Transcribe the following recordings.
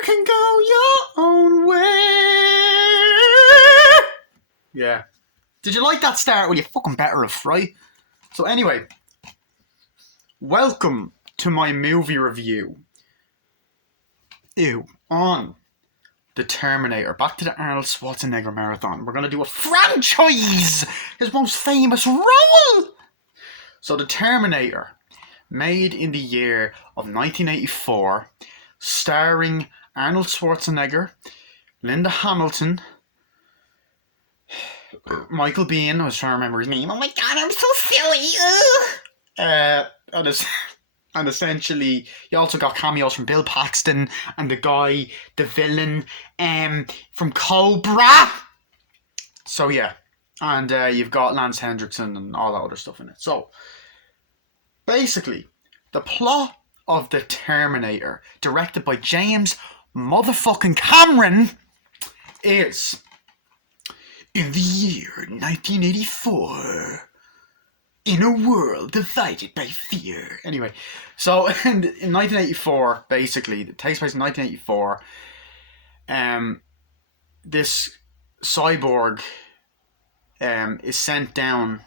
You can go your own way. Yeah. Did you like that start? Well, you fucking better have, right? So anyway, welcome to my movie review. On the Terminator. Back to the Arnold Schwarzenegger marathon. We're going to do a franchise! His most famous role! So the Terminator, made in the year of 1984, starring Arnold Schwarzenegger, Linda Hamilton, Michael Biehn. I was trying to remember his name. Oh my god, I'm so silly! And essentially, you also got cameos from Bill Paxton and the villain, from Cobra. So yeah, and you've got Lance Hendrickson and all that other stuff in it. So basically, the plot of the Terminator, directed by James motherfucking Cameron, is in the year 1984. In a world divided by fear. Anyway, so in 1984, basically, it takes place in 1984. This cyborg is sent down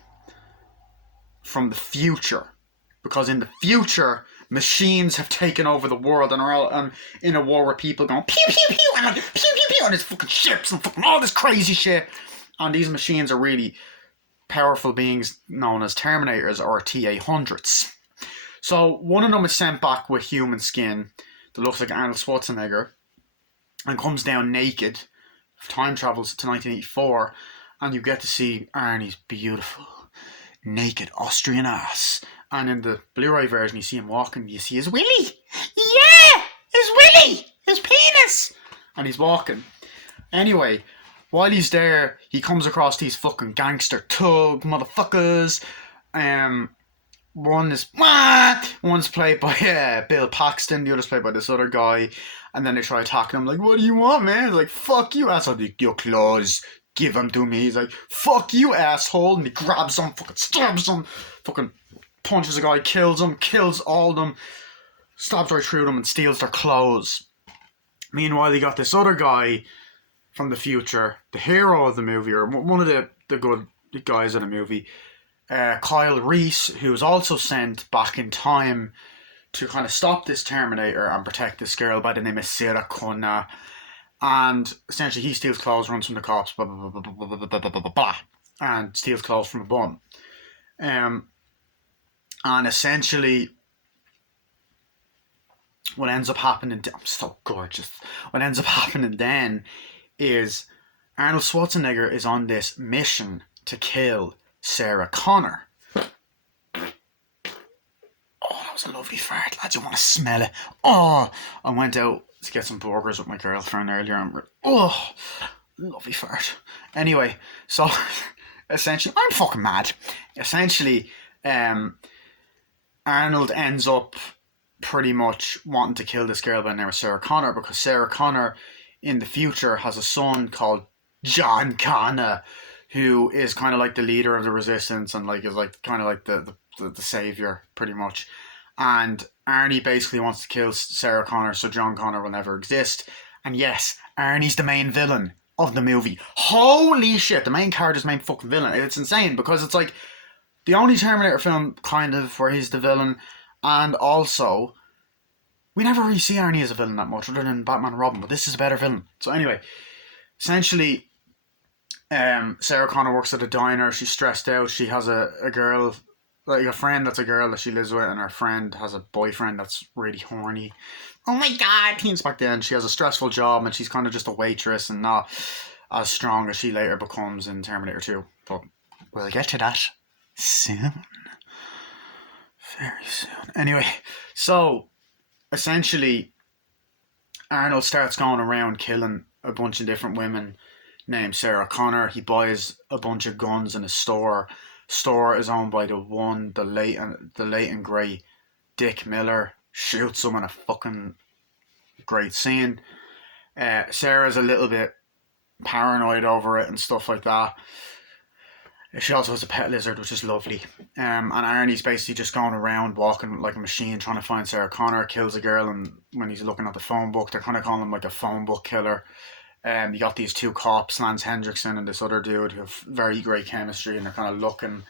from the future, because in the future, machines have taken over the world and are all in a war with people going pew pew pew and pew pew pew, and there's fucking ships and fucking all this crazy shit. And these machines are really powerful beings known as Terminators or TA-100s. So one of them is sent back with human skin that looks like Arnold Schwarzenegger and comes down naked. Time travels to 1984 and you get to see Arnie's beautiful naked Austrian ass. And in the Blu-ray version you see him walking, you see his willy. Yeah! His willy! His penis! And he's walking. Anyway, while he's there, he comes across these fucking gangster tug motherfuckers. One's played by Bill Paxton, the other's played by this other guy. And then they try attacking him, like, what do you want, man? He's like, fuck you, asshole. Your claws, give them to me. He's like, fuck you, asshole. And he grabs him, fucking stabs him, fucking punches a guy, kills him, kills all of them, stabs right through them and steals their clothes. Meanwhile, you got this other guy from the future, the hero of the movie, or one of the good guys in the movie, Kyle Reese, who was also sent back in time to kind of stop this Terminator and protect this girl by the name of Sarah Connor. And essentially he steals clothes, runs from the cops, blah, blah, blah, blah, blah, blah, blah, blah, blah, blah, and steals clothes from a bum. And essentially what ends up happening, I'm so gorgeous, what ends up happening then is Arnold Schwarzenegger is on this mission to kill Sarah Connor. Oh, that was a lovely fart, lads. You want to smell it? Oh, I went out to get some burgers with my girlfriend earlier and lovely fart. Anyway, so essentially, I'm fucking mad. Essentially, Arnold ends up pretty much wanting to kill this girl by the name of Sarah Connor, because Sarah Connor in the future has a son called John Connor, who is kind of like the leader of the resistance and like is like kind of like the savior pretty much. And Arnie basically wants to kill Sarah Connor so John Connor will never exist. And yes, Arnie's the main villain of the movie. Holy shit, the main character's main fucking villain. It's insane because it's like the only Terminator film kind of where he's the villain, and also we never really see Arnie as a villain that much other than Batman and Robin, but this is a better villain. So anyway, essentially, Sarah Connor works at a diner. She's stressed out. She has a girl, like a friend that's a girl that she lives with, and her friend has a boyfriend that's really horny. Oh my god, teens back then. She has a stressful job and she's kind of just a waitress and not as strong as she later becomes in Terminator 2. But we'll get to that soon. Very soon. Anyway, so essentially Arnold starts going around killing a bunch of different women named Sarah Connor. He buys a bunch of guns in a store. Store is owned by the late and great Dick Miller. Shoots him in a fucking great scene. Sarah's a little bit paranoid over it and stuff like that. She also has a pet lizard, which is lovely. And Arnie's basically just going around walking like a machine trying to find Sarah Connor, kills a girl, and when he's looking at the phone book, they're kind of calling him like a phone book killer. You got these two cops, Lance Hendrickson and this other dude, who have very great chemistry, and they're kind of looking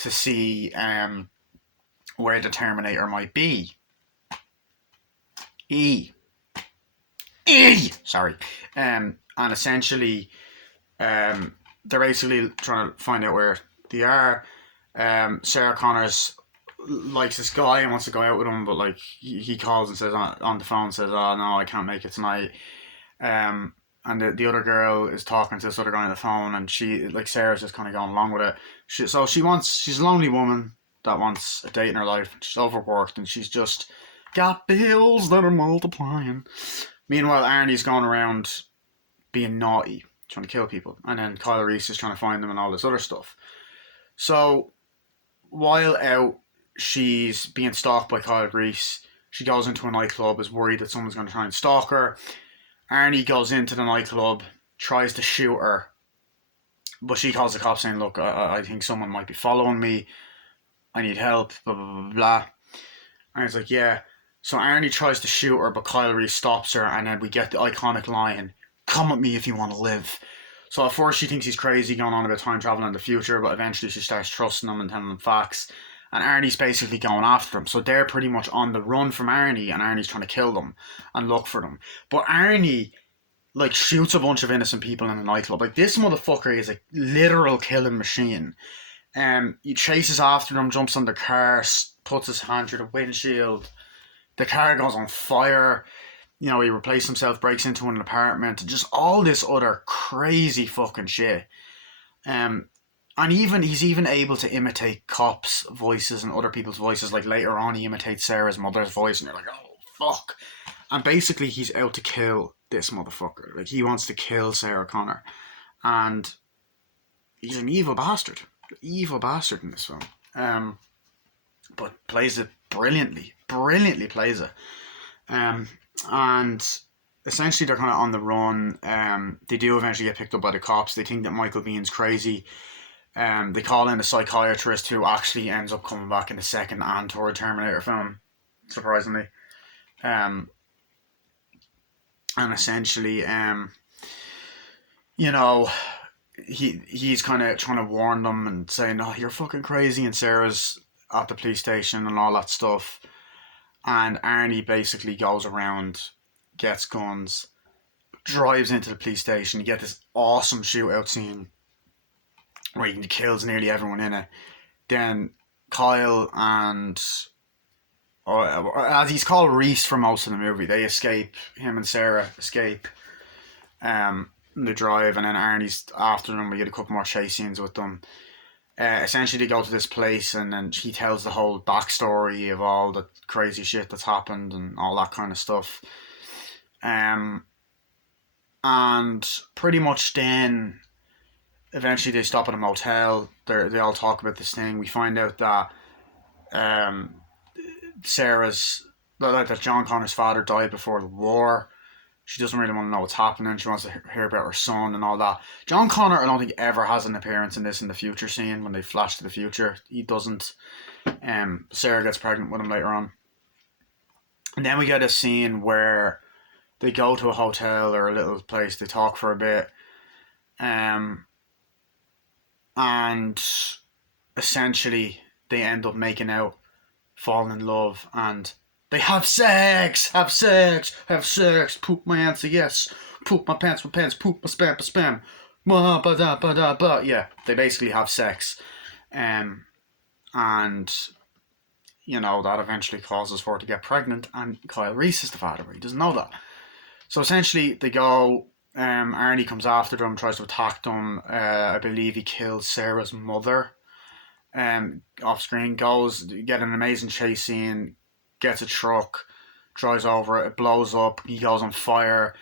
to see where the Terminator might be. Sorry. And essentially, they're basically trying to find out where they are. Sarah Connors likes this guy and wants to go out with him, but like he calls and says on the phone, says, "Oh no, I can't make it tonight." And the other girl is talking to this other guy on the phone, and she, like, Sarah's just kind of going along with it. She's a lonely woman that wants a date in her life. She's overworked, and she's just got bills that are multiplying. Meanwhile, Arnie's going around being naughty, trying to kill people, and then Kyle Reese is trying to find them and all this other stuff. So while out, she's being stalked by Kyle Reese. She goes into a nightclub, is worried that someone's going to try and stalk her. Arnie goes into the nightclub, tries to shoot her, but she calls the cops saying, "Look, I think someone might be following me. I need help, blah, blah, blah, blah." And he's like, "Yeah." So Arnie tries to shoot her, but Kyle Reese stops her, and then we get the iconic line, "Come at me if you want to live." So at first she thinks he's crazy, going on about time travel in the future, but eventually she starts trusting him and telling him facts. And Arnie's basically going after them. So they're pretty much on the run from Arnie, and Arnie's trying to kill them and look for them. But Arnie, like, shoots a bunch of innocent people in a nightclub. Like, this motherfucker is a literal killing machine. He chases after them, jumps on the car, puts his hand through the windshield. The car goes on fire. You know, he replaces himself, breaks into an apartment, just all this other crazy fucking shit. And he's even able to imitate cops' voices and other people's voices. Like, later on, he imitates Sarah's mother's voice, and you're like, oh, fuck. And basically, he's out to kill this motherfucker. Like, he wants to kill Sarah Connor. And he's an evil bastard. Evil bastard in this film. But plays it brilliantly. Brilliantly plays it. And essentially, they're kind of on the run. They do eventually get picked up by the cops. They think that Michael Biehn's crazy. They call in a psychiatrist who actually ends up coming back in the second and third Terminator film, surprisingly. And essentially, you know, he's kind of trying to warn them and saying, "No, you're fucking crazy," and Sarah's at the police station and all that stuff. And Arnie basically goes around, gets guns, drives into the police station. You get this awesome shootout scene where he kills nearly everyone in it. Then Kyle and, or as he's called, Reese for most of the movie, they escape. Him and Sarah escape. They drive, and then Arnie's after them. We get a couple more chase scenes with them. Essentially, they go to this place, and then he tells the whole backstory of all the crazy shit that's happened and all that kind of stuff. And pretty much then, eventually they stop at a motel. They all talk about this thing. We find out that that John Connor's father died before the war. She doesn't really want to know what's happening. She wants to hear about her son and all that. John Connor, I don't think, ever has an appearance in this in the future scene when they flash to the future. He doesn't. Sarah gets pregnant with him later on. And then we get a scene where they go to a hotel or a little place. They talk for a bit. And essentially they end up making out, fall in love, and they have sex, poop my answer, yes, poop my pants, poop my spam, yeah, they basically have sex, and you know, that eventually causes her to get pregnant, and Kyle Reese is the father, but he doesn't know that. So essentially they go, Arnie comes after them, tries to attack them. I believe he kills Sarah's mother. Off screen, goes, get an amazing chase scene, gets a truck, drives over it, blows up, he goes on fire.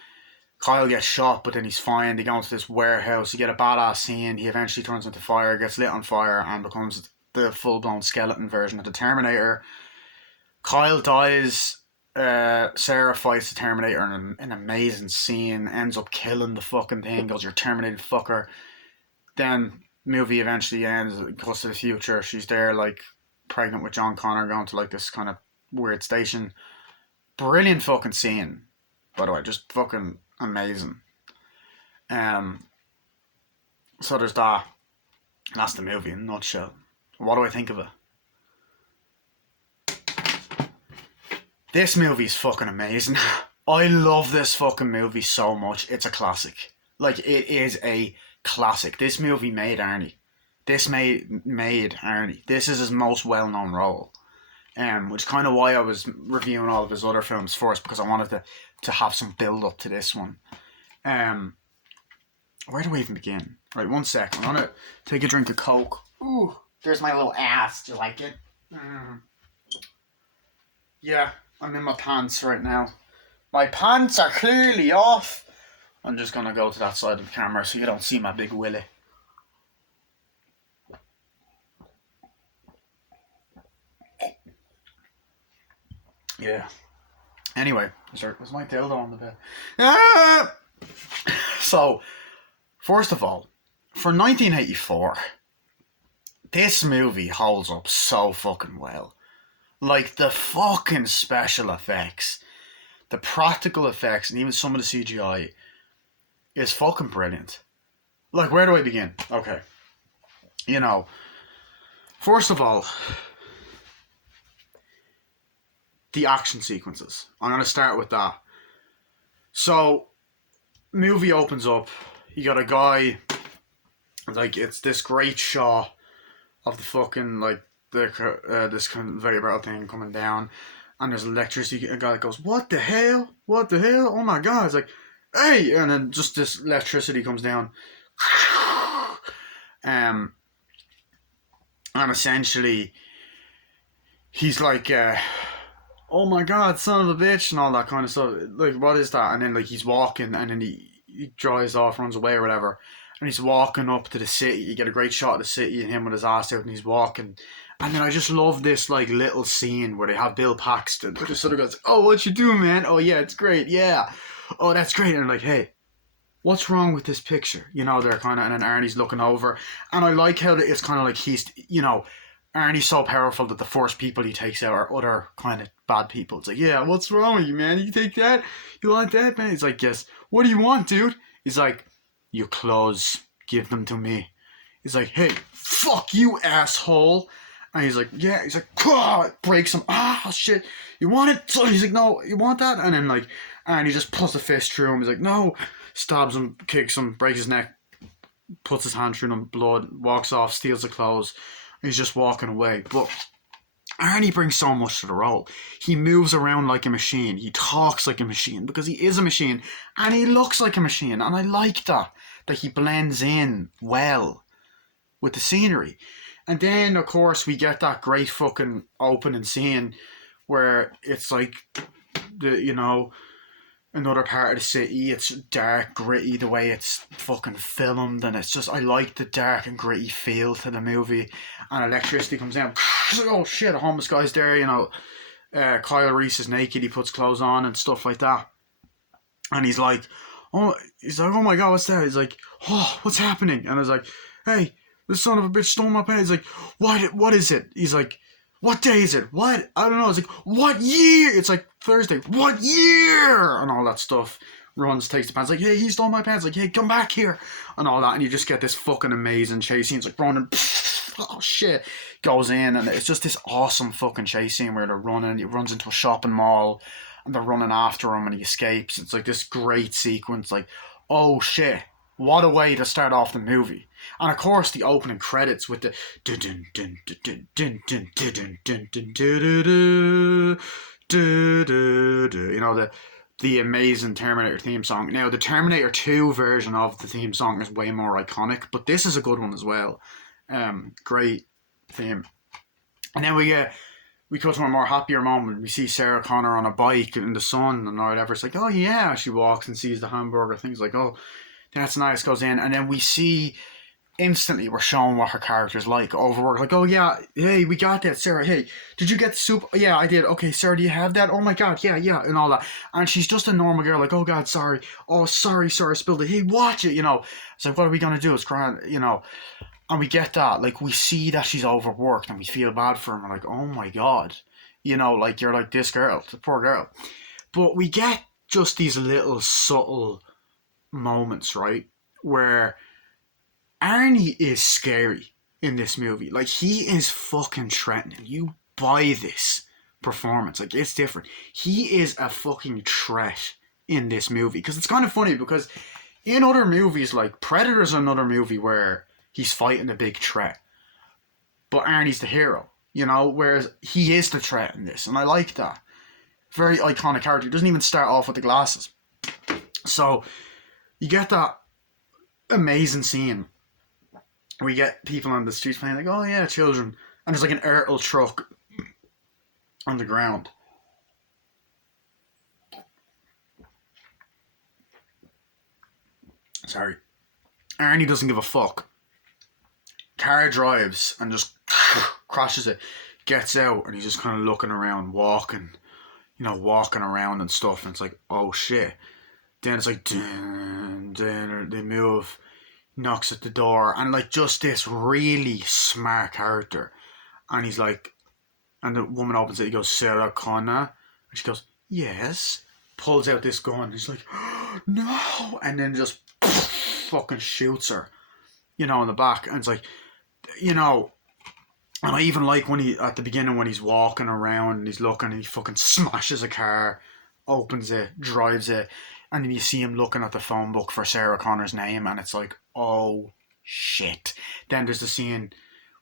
Kyle gets shot, but then he's fine. They go into this warehouse, you get a badass scene. He eventually turns into fire, gets lit on fire, and becomes the full-blown skeleton version of the Terminator. Kyle dies. Sarah fights the Terminator in an amazing scene, ends up killing the fucking thing, goes, "You're terminated, fucker." Then movie eventually ends. It goes to the future. She's there, like, pregnant with John Connor, going to, like, this kind of weird station. Brilliant fucking scene, by the way. Just fucking amazing. Um, so there's that. And that's the movie in a nutshell. What do I think of it? This movie's fucking amazing. I love this fucking movie so much. It's a classic. Like, it is a classic. This movie made Arnie. This made Arnie. This is his most well-known role. Which is kind of why I was reviewing all of his other films first, because I wanted to have some build-up to this one. Where do I even begin? Right, 1 second. I'm gonna take a drink of Coke. Ooh, there's my little ass. Do you like it? Yeah, I'm in my pants right now. My pants are clearly off. I'm just gonna go to that side of the camera so you don't see my big willy. Yeah. Anyway, there's my dildo on the bed. Ah! So, first of all, for 1984, this movie holds up so fucking well. Like, the fucking special effects, the practical effects, and even some of the CGI is fucking brilliant. Like, where do I begin? Okay. You know, first of all, the action sequences. I'm going to start with that. So, movie opens up. You got a guy, like, it's this great shot of the fucking, like, this conveyor thing coming down, and there's electricity. A guy that goes, "What the hell? What the hell? Oh my god!" It's like, "Hey!" And then just this electricity comes down, and essentially, he's like, "Oh my god, son of a bitch," and all that kind of stuff. Like, what is that? And then, like, he's walking, and then he drives off, runs away or whatever, and he's walking up to the city. You get a great shot of the city and him with his ass out, and he's walking. And then I just love this, like, little scene where they have Bill Paxton, who just sort of goes, "Oh, what you doing, man? Oh, yeah, it's great, yeah. Oh, that's great." And I'm like, "Hey, what's wrong with this picture?" You know, they're kind of, and then Arnie's looking over. And I like how it's kind of like he's, you know, Arnie's so powerful that the first people he takes out are other kind of bad people. It's like, "Yeah, what's wrong with you, man? You take that? You want that, man?" He's like, "Yes." "What do you want, dude?" He's like, "Your clothes. Give them to me." He's like, "Hey, fuck you, asshole." And he's like, "Yeah." He's like, breaks him. "Ah, shit. You want it?" So he's like, "No, you want that?" And then, like, and he just puts a fist through him. He's like, "No." Stabs him, kicks him, breaks his neck, puts his hand through him, blood, walks off, steals the clothes. He's just walking away. But Arnie brings so much to the role. He moves around like a machine. He talks like a machine because he is a machine. And he looks like a machine. And I like that he blends in well with the scenery. And then, of course, we get that great fucking opening scene where it's like, another part of the city. It's dark, gritty, the way it's fucking filmed, and it's just, I like the dark and gritty feel to the movie. And electricity comes down. Oh shit, a homeless guy's there, Kyle Reese is naked, he puts clothes on and stuff like that. And he's like, "Oh my god, what's that?" He's like, "Oh, what's happening?" And I was like, "Hey, this son of a bitch stole my pen." He's like, what is it?" He's like, "What day is it? What?" "I don't know." It's like, "What year?" It's like, "Thursday." "What year?" And all that stuff. Runs, takes the pants, like, "Hey, he stole my pants." Like, "Hey, come back here." And all that. And you just get this fucking amazing chase scene. It's like running. Oh shit. Goes in, and it's just this awesome fucking chase scene where they're running. He runs into a shopping mall, and they're running after him, and he escapes. It's like this great sequence. Like, oh shit. What a way to start off the movie. And of course, the opening credits with the the amazing Terminator theme song. Now, the Terminator 2 version of the theme song is way more iconic, but this is a good one as well. Great theme. And then we go to a more happier moment. We see Sarah Connor on a bike in the sun and whatever. It's like, oh yeah. She walks and sees the hamburger. Things like, oh, that's nice. Goes in, and then we see instantly we're showing what her character's like. Overworked, like, "Oh yeah, hey, we got that, Sarah. Hey, did you get the soup?" "Yeah, I did." "Okay, Sarah, do you have that?" "Oh my god, yeah," and all that. And she's just a normal girl, like, "Oh god, sorry. Oh, sorry, I spilled it. Hey, watch it." It's like, what are we gonna do? It's crying, And we get that, like, we see that she's overworked and we feel bad for him. We're like, oh my god. Like, you're like, this girl, the poor girl. But we get just these little subtle moments, right? Where Arnie is scary in this movie. Like, he is fucking threatening. You buy this performance. Like, it's different. He is a fucking threat in this movie. Because it's kind of funny because in other movies, like Predator's another movie where he's fighting a big threat. But Arnie's the hero, whereas he is the threat in this. And I like that. Very iconic character. He doesn't even start off with the glasses. So you get that amazing scene. We get people on the streets playing like, oh yeah, children. And there's like an Ertl truck on the ground. Sorry. Arnie doesn't give a fuck. Car drives and just crashes it. Gets out and he's just kind of looking around, walking around and stuff. And it's like, oh shit. Then it's like, then they move, knocks at the door. And like just this really smart character. And he's like, and the woman opens it, he goes, Sarah Connor. And she goes, yes. Pulls out this gun. He's like, oh, no. And then just fucking shoots her, in the back. And it's like, and I even like when at the beginning when he's walking around and he's looking and he fucking smashes a car, opens it, drives it, and then you see him looking at the phone book for Sarah Connor's name and it's like, oh shit. Then there's the scene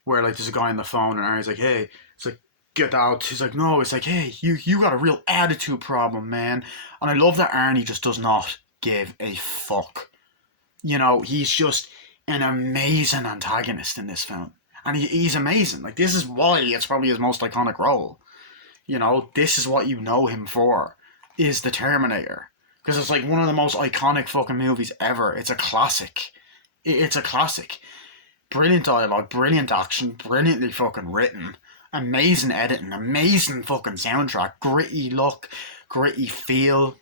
where like there's a guy on the phone and Arnie's like, hey, it's like, get out. He's like, no, it's like, hey, you got a real attitude problem, man. And I love that Arnie just does not give a fuck. He's just an amazing antagonist in this film. And he's amazing. Like, this is why it's probably his most iconic role. This is what you know him for, is the Terminator. Because it's like one of the most iconic fucking movies ever. It's a classic. It's a classic. Brilliant dialogue, brilliant action, brilliantly fucking written. Amazing editing, amazing fucking soundtrack. Gritty look, gritty feel.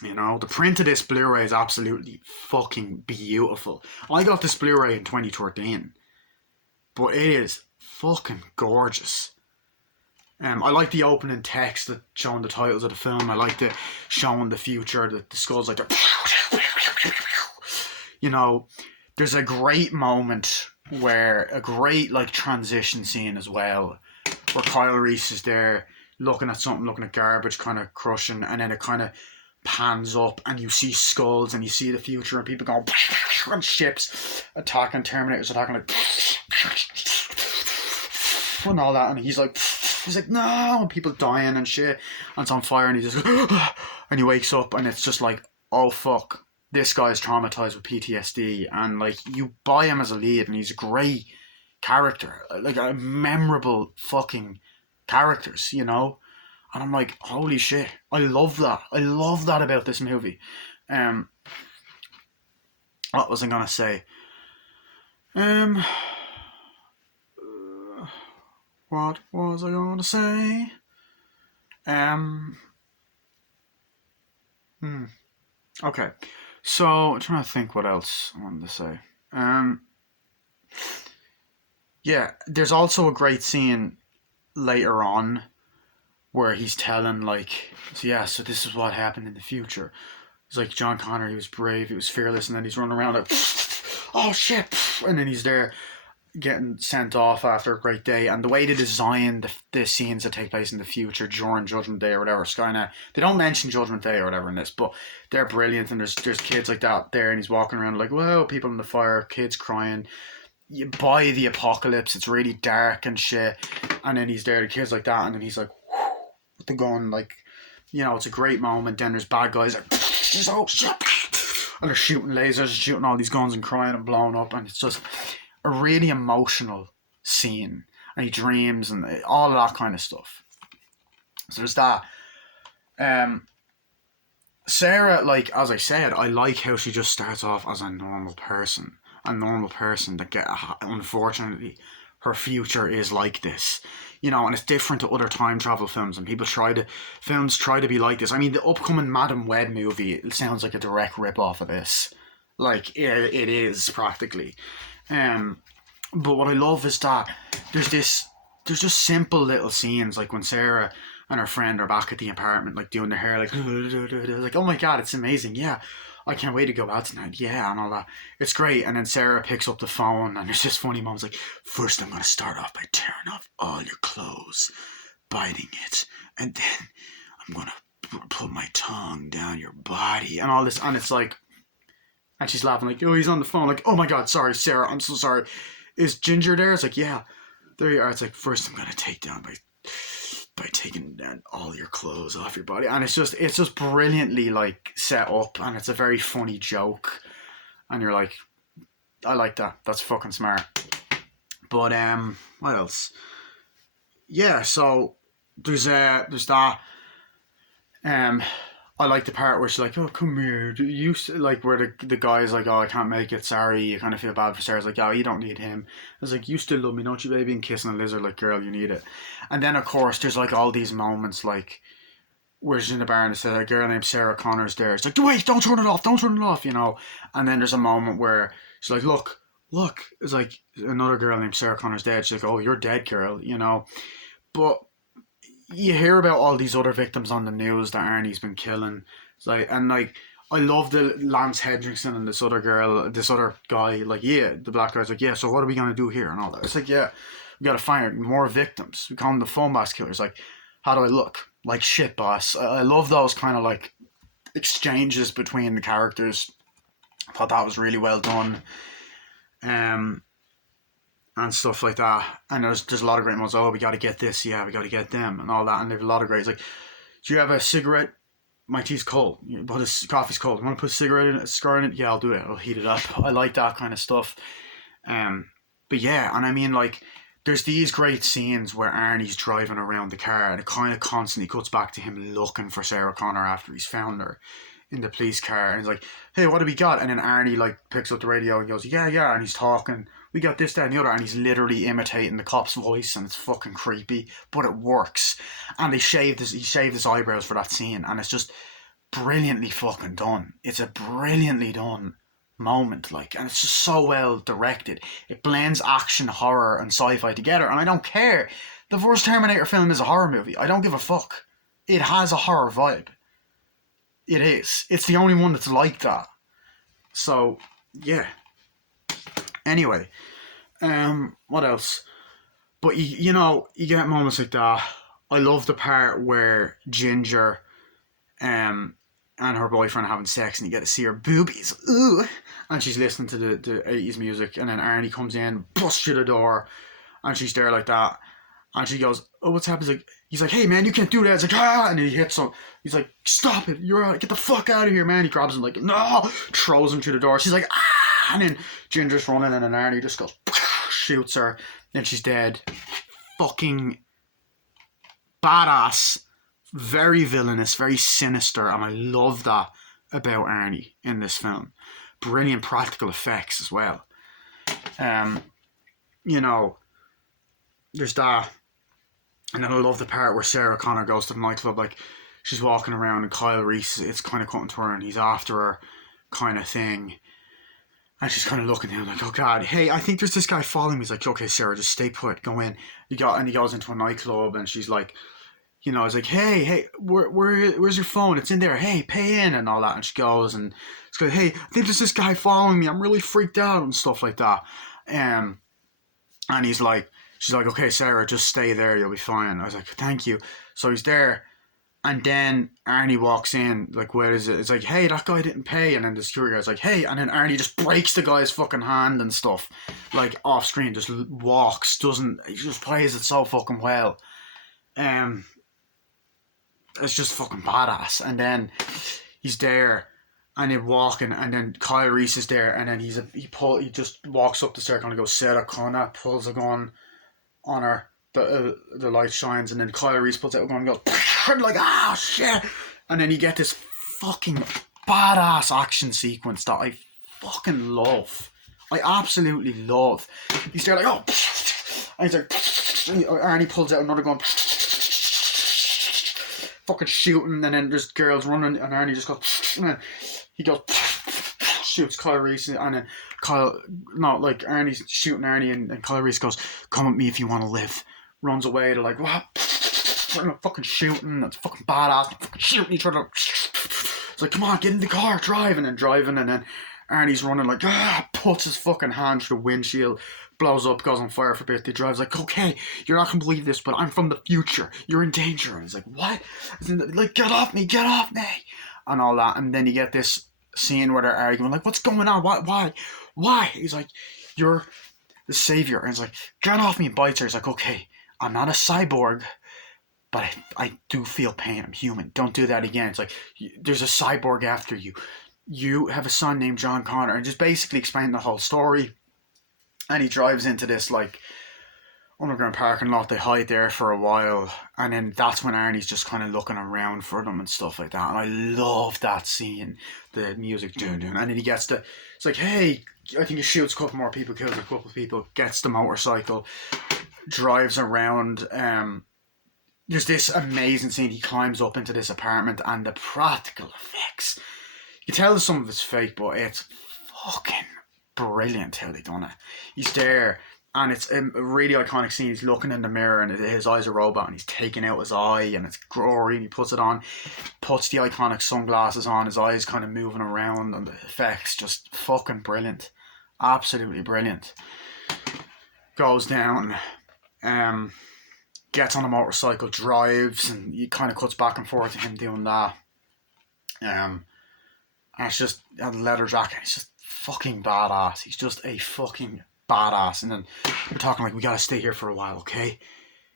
The print of this Blu-ray is absolutely fucking beautiful. I got this Blu-ray in 2013. But it is fucking gorgeous. I like the opening text that showing the titles of the film. I like the showing the future, the skulls like there's a great moment where a great like transition scene as well, where Kyle Reese is there looking at something, looking at garbage, kind of crushing, and then it kind of pans up and you see skulls and you see the future and people going and ships attacking, Terminators attacking like and all that, and he's like no, and people dying and shit and it's on fire and he just and he wakes up and it's just like, oh fuck, this guy's traumatized with PTSD. And like you buy him as a lead and he's a great character, like a memorable fucking characters, and I'm like, holy shit, I love that. I love that about this movie. What was I gonna say? What was I gonna say? Okay. So I'm trying to think what else I wanted to say. Yeah, there's also a great scene later on where he's telling like, so this is what happened in the future. It's like John Connor, he was brave, he was fearless, and then he's running around like, oh shit, and then he's there getting sent off after a great day. And the way they design the scenes that take place in the future during Judgment Day or whatever, Skynet, they don't mention Judgment Day or whatever in this, but they're brilliant. And there's kids like that there, and he's walking around like, whoa, people in the fire, kids crying. You buy the apocalypse, it's really dark and shit, and then he's there, the kids like that, and then he's like, with the gun, like, it's a great moment. Then there's bad guys like, oh shit, and they're shooting lasers, shooting all these guns and crying and blowing up, and it's just a really emotional scene. And he dreams and all of that kind of stuff. So there's that. Sarah, like, as I said, I like how she just starts off as a normal person that unfortunately her future is like this, and it's different to other time travel films, and films try to be like this. I mean, the upcoming Madam Web movie, it sounds like a direct rip off of this, like it is practically. But what I love is that there's this, there's just simple little scenes like when Sarah and her friend are back at the apartment, like doing their hair, like oh my god, it's amazing, yeah. I can't wait to go out tonight, yeah, and all that. It's great. And then Sarah picks up the phone, and there's this funny mom's like, first I'm gonna start off by tearing off all your clothes, biting it, and then I'm gonna put my tongue down your body, and all this, and it's like, and she's laughing like, oh, he's on the phone, like, oh my god, sorry, Sarah, I'm so sorry. Is Ginger there? It's like, yeah, there you are. It's like, first I'm gonna take down by taking down all your clothes off your body, and it's just brilliantly like set up, and it's a very funny joke, and you're like, I like that. That's fucking smart. But what else? Yeah, so there's that. I like the part where she's like, "Oh, come here." You like where the guy's like, "Oh, I can't make it. Sorry." You kind of feel bad for Sarah's like, "Oh, you don't need him." It's like, "You still love me, don't you, baby?" And kissing a lizard, like, "Girl, you need it." And then of course there's like all these moments like where she's in the bar and says a girl named Sarah Connor's there. It's like, "Wait, don't turn it off, don't turn it off," you know. And then there's a moment where she's like, "Look, look." It's like another girl named Sarah Connor's dead. She's like, "Oh, you're dead, girl," you know. But you hear about all these other victims on the news that Arnie's been killing. It's like, and like, I love the Lance Hendrickson and this other girl, this other guy. Like, yeah, the black guy's like, yeah. So what are we gonna do here and all that? It's like, yeah, we gotta find more victims. We call them the phone box killers. Like, how do I look? Like shit, boss. I love those kind of like exchanges between the characters. I thought that was really well done. And stuff like that. And there's a lot of great ones. Oh, we got to get this. Yeah, we got to get them and all that. And there's a lot of great. It's like, do you have a cigarette? My tea's cold. But his coffee's cold. You want to put a cigarette in it, a cigar in it? Yeah, I'll do it. I'll heat it up. I like that kind of stuff. But yeah, and I mean, like, there's these great scenes where Arnie's driving around the car, and it kind of constantly cuts back to him looking for Sarah Connor after he's found her in the police car, and he's like, "Hey, what have we got?" And then Arnie like picks up the radio and goes, "Yeah, yeah," and he's talking. We got this, that, and the other, and he's literally imitating the cop's voice, and it's fucking creepy, but it works. And he shaved his eyebrows for that scene, and it's just brilliantly fucking done. It's a brilliantly done moment, like, and it's just so well directed. It blends action, horror, and sci-fi together, and I don't care. The first Terminator film is a horror movie. I don't give a fuck. It has a horror vibe. It is. It's the only one that's like that. So, yeah. Anyway, what else? But you know, you get moments like that. I love the part where Ginger, and her boyfriend are having sex, and you get to see her boobies. Ooh, and she's listening to the 80s music, and then Arnie comes in, busts through the door, and she's there like that, and she goes, "Oh, what's happening?" He's like, "Hey man, you can't do that." It's like, ah, and then he hits him. He's like, "Stop it! You're out! Get the fuck out of here, man!" He grabs him like, no, throws him through the door. She's like, ah. And then Ginger's running, and then Arnie just goes, shoots her, then she's dead. Fucking badass, very villainous, very sinister, and I love that about Arnie in this film. Brilliant practical effects as well. You know, there's that, and then I love the part where Sarah Connor goes to the nightclub, like she's walking around, and Kyle Reese, it's kind of cutting to her, and he's after her, kind of thing. And she's kind of looking at him like, "Oh God, hey, I think there's this guy following me." He's like, "Okay, Sarah, just stay put, go in." And he goes into a nightclub, and she's like, you know, it's like, "Hey, where's your phone? It's in there. Hey, pay in," and all that. And she goes, and it's like, "Hey, I think there's this guy following me. I'm really freaked out," and stuff like that. And she's like, "Okay, Sarah, just stay there. You'll be fine." I was like, "Thank you." So he's there. And then Arnie walks in, like, where is it? It's like, "Hey, that guy didn't pay." And then the security guy's like, "Hey." And then Arnie just breaks the guy's fucking hand and stuff. Like, off screen, just walks, he just plays it so fucking well. It's just fucking badass. And then he's there, and they're walking, and then Kyle Reese is there, and then he just walks up the stairs and goes, "Sarah Connor," pulls a gun on her. The light shines, and then Kyle Reese puts out a gun and goes, like, "Ah, shit!" And then you get this fucking badass action sequence that I fucking love. I absolutely love. He's there like, "Oh," and he's like, Arnie pulls out another gun, fucking shooting, and then there's girls running, and Arnie just goes, and then he goes, shoots Kyle Reese, and then Ernie's shooting Ernie, and Kyle Reese goes, "Come with me if you want to live." Runs away. They're like, "What?" They're fucking shooting. It's fucking badass. They're fucking shooting each other. It's like, come on, get in the car, driving, and then Ernie's running like, puts his fucking hand through the windshield, blows up, goes on fire for a bit. He drives like, okay, you're not gonna believe this, but I'm from the future. You're in danger. And he's like, what? Like, get off me, and all that. And then you get this scene where they're arguing, like, what's going on? Why? He's like, you're the savior. And he's like, get off me, and bites her. He's like, okay, I'm not a cyborg, but I do feel pain. I'm human. Don't do that again. It's like, there's a cyborg after you. You have a son named John Connor, and just basically explain the whole story. And he drives into this like underground parking lot. They hide there for a while, and then that's when Arnie's just kind of looking around for them and stuff like that. And I love that scene, the music doing, and then he gets to, it's like, hey, I think he shoots a couple more people, kills a couple of people, gets the motorcycle, drives around. There's this amazing scene. He climbs up into this apartment, and the practical effects, you can tell some of it's fake, but it's fucking brilliant how they done it. He's there, and it's a really iconic scene. He's looking in the mirror, and his eye's a robot, and he's taking out his eye, and it's gory, and he puts it on, puts the iconic sunglasses on, his eyes kind of moving around, and the effects just fucking brilliant. Absolutely brilliant. Goes down, gets on a motorcycle, drives, and he kind of cuts back and forth to him doing that. And it's just a leather jacket. He's just fucking badass. He's just a fucking badass. And then we're talking like, we gotta stay here for a while, okay?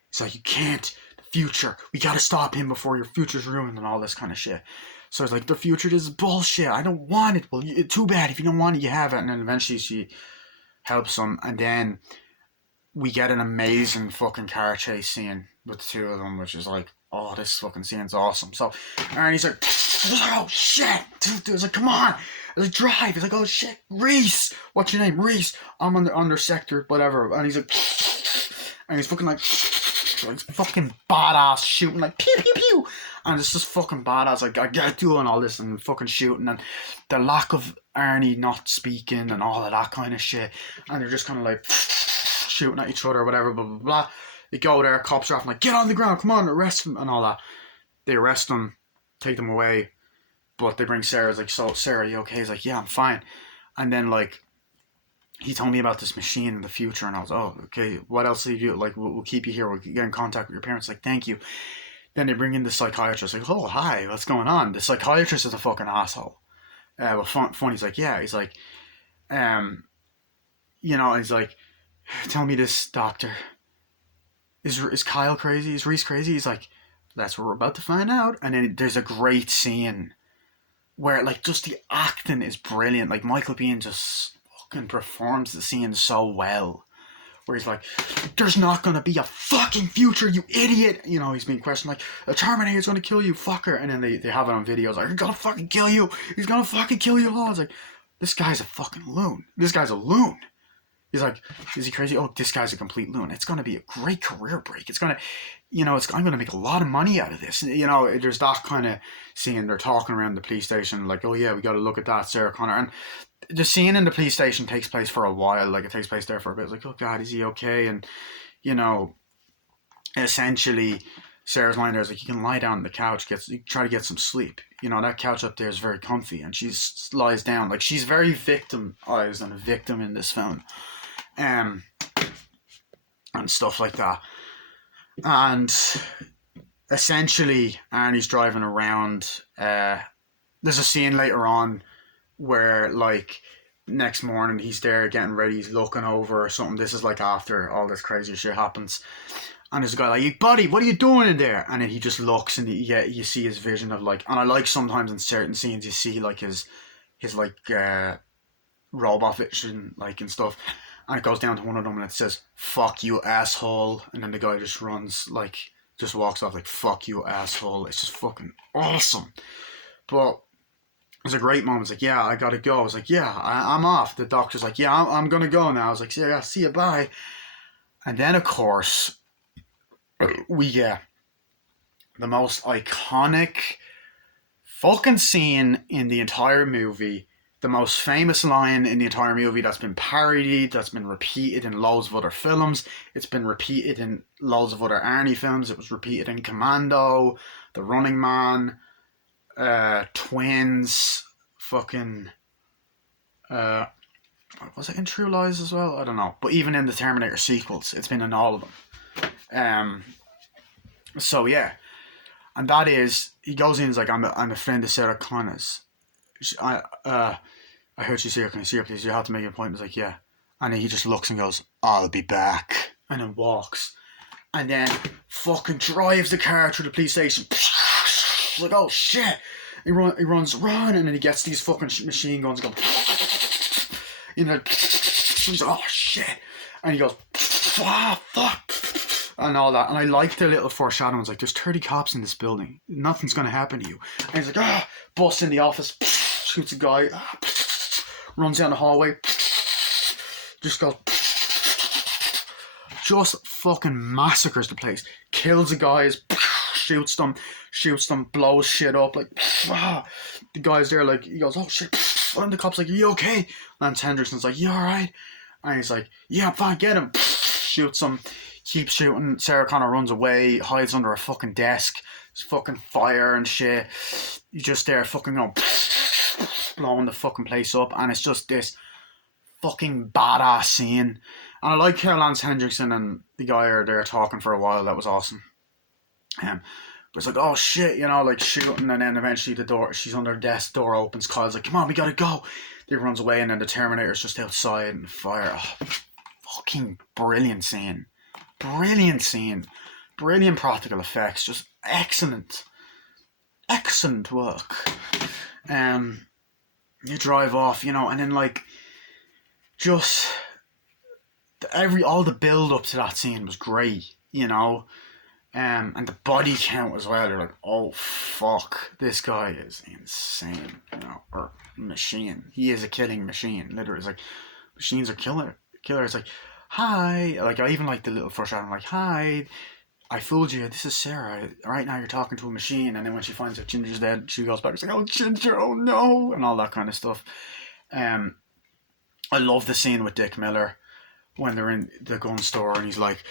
He's like, you can't. The future. We gotta stop him before your future's ruined and all this kind of shit. So it's like, the future is bullshit. I don't want it. Well, too bad. If you don't want it, you have it. And then eventually she helps him. And then we get an amazing fucking car chase scene with the two of them, which is like, oh, this fucking scene's awesome. So Ernie's like, oh shit, dude, I was like, come on. I was like, drive. He's like, oh shit, Reese. What's your name? Reese. I'm under sector, whatever. And he's like, and he's fucking like, he's fucking badass shooting like pew pew pew. And it's just fucking badass. Like, I get doing all this and fucking shooting, and the lack of Ernie not speaking and all of that kind of shit. And they're just kind of like shooting at each other or whatever, blah blah blah. They go there, cops are off, like, get on the ground, come on, arrest him, and all that. They arrest him, take them away, but they bring Sarah's like, so Sarah, you okay? He's like, yeah, I'm fine. And then like, he told me about this machine in the future, and I was, oh, okay, what else do you do? Like, we'll keep you here, we'll get in contact with your parents. Like, thank you. Then they bring in the psychiatrist, like, oh, hi, what's going on? The psychiatrist is a fucking asshole. Well, funny's like, yeah, he's like, he's like, tell me this, doctor. Is Kyle crazy? Is Reese crazy? He's like, that's what we're about to find out. And then there's a great scene where, like, just the acting is brilliant. Like, Michael Biehn just fucking performs the scene so well. Where he's like, there's not going to be a fucking future, you idiot. You know, he's being questioned, like, the Terminator's going to kill you, fucker. And then they have it on videos, like, he's going to fucking kill you. He's going to fucking kill you all. It's like, this guy's a fucking loon. This guy's a loon. He's like, is he crazy? Oh, this guy's a complete loon. It's going to be a great career break. It's going to, I'm going to make a lot of money out of this. There's that kind of scene. They're talking around the police station, like, oh yeah, we got to look at that, Sarah Connor. And the scene in the police station takes place for a while. Like, it takes place there for a bit. It's like, oh God, is he okay? And, essentially, Sarah's lying there. It's like, you can lie down on the couch, try to get some sleep. That couch up there is very comfy. And she lies down. Like, she's very victimized and a victim in this film. And stuff like that. And essentially, Arnie's driving around. There's a scene later on where, like, next morning he's there getting ready, he's looking over or something. This is like after all this crazy shit happens. And there's a guy like, hey, buddy, what are you doing in there? And then he just looks, and you see his vision of, like, and I like sometimes in certain scenes you see, like, his robot vision, like, and stuff. And it goes down to one of them, and it says, fuck you, asshole. And then the guy just runs, like, just walks off, like, fuck you, asshole. It's just fucking awesome. But it was a great moment. It's like, yeah, I gotta go. I was like, yeah, I'm off. The doctor's like, yeah, I'm gonna go now. I was like, yeah, see you, bye. And then, of course, we get the most iconic fucking scene in the entire movie. the most famous line in the entire movie that's been parodied, that's been repeated in loads of other films. It's been repeated in loads of other Arnie films. It was repeated in Commando, The Running Man, Twins, fucking. Uh, was it in True Lies as well? I don't know. But even in the Terminator sequels, it's been in all of them. So yeah, and that is he goes in. He's like, I'm a friend of Sarah Connor's. I heard she's here. Can I see her, please? You have to make an appointment. He's like, yeah. And then he just looks and goes, I'll be back. And then walks. And then fucking drives the car through the police station. Like, oh shit. He runs, and then he gets these fucking machine guns going. You know, he's like, oh shit. And he goes, ah, fuck. And all that. And I like the little foreshadowings. Like, there's 30 cops in this building. Nothing's going to happen to you. And he's like, ah, busts in the office. Shoots a guy. Runs down the hallway. Just goes. Just fucking massacres the place. Kills the guys. Shoots them. Blows shit up. Like, the guy's there, like, he goes, oh shit. And the cop's like, are you okay? Lance Hendrickson's like, you alright? And he's like, yeah, I'm fine, get him. Shoots him. Keeps shooting. Sarah Connor runs away. Hides under a fucking desk. There's fucking fire and shit. He's just there fucking going, blowing the fucking place up. And it's just this fucking badass scene. And I like how Lance Hendrickson and the guy are there talking for a while. That was awesome. But it's like, oh shit, you know, like shooting, and then eventually the door, she's under the desk, door opens, Kyle's like, come on, we gotta go. He runs away, and then the Terminator's just outside and fire. Oh, fucking brilliant scene. Brilliant practical effects. Just excellent work. You drive off, you know, and then like just all the build up to that scene was great, you know. And the body count as well. You're like, oh fuck, this guy is insane, you know, or machine. He is a killing machine. Literally, it's like machines are killer. It's like, hi, like I even like the little foreshadowing, like, hi, I fooled you. This is Sarah. Right now you're talking to a machine. And then when she finds out Ginger's dead, she goes back and says, oh Ginger, oh no, and all that kind of stuff. I love the scene with Dick Miller when they're in the gun store and he's like,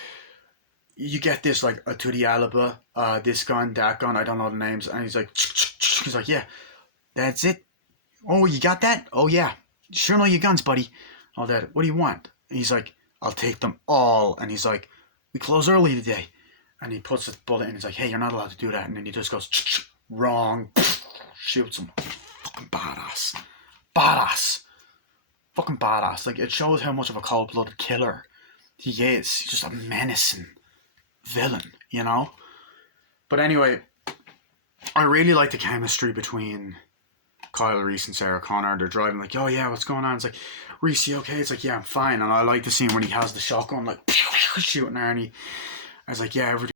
you get this like a to the alibi, this gun, that gun, I don't know the names, and he's like, yeah, that's it. Oh, you got that? Oh yeah, sure know your guns, buddy. All that. What do you want? And he's like, I'll take them all. And he's like, we close early today. And he puts the bullet in. He's like, hey, you're not allowed to do that. And then he just goes, wrong. Shoots him. Fucking badass. Fucking badass. Like, it shows how much of a cold-blooded killer he is. He's just a menacing villain, you know? But anyway, I really like the chemistry between Kyle Reese and Sarah Connor. They're driving like, oh yeah, what's going on? It's like, Reese, you okay? It's like, yeah, I'm fine. And I like the scene when he has the shotgun, like, shooting Arnie. I was like, yeah, everything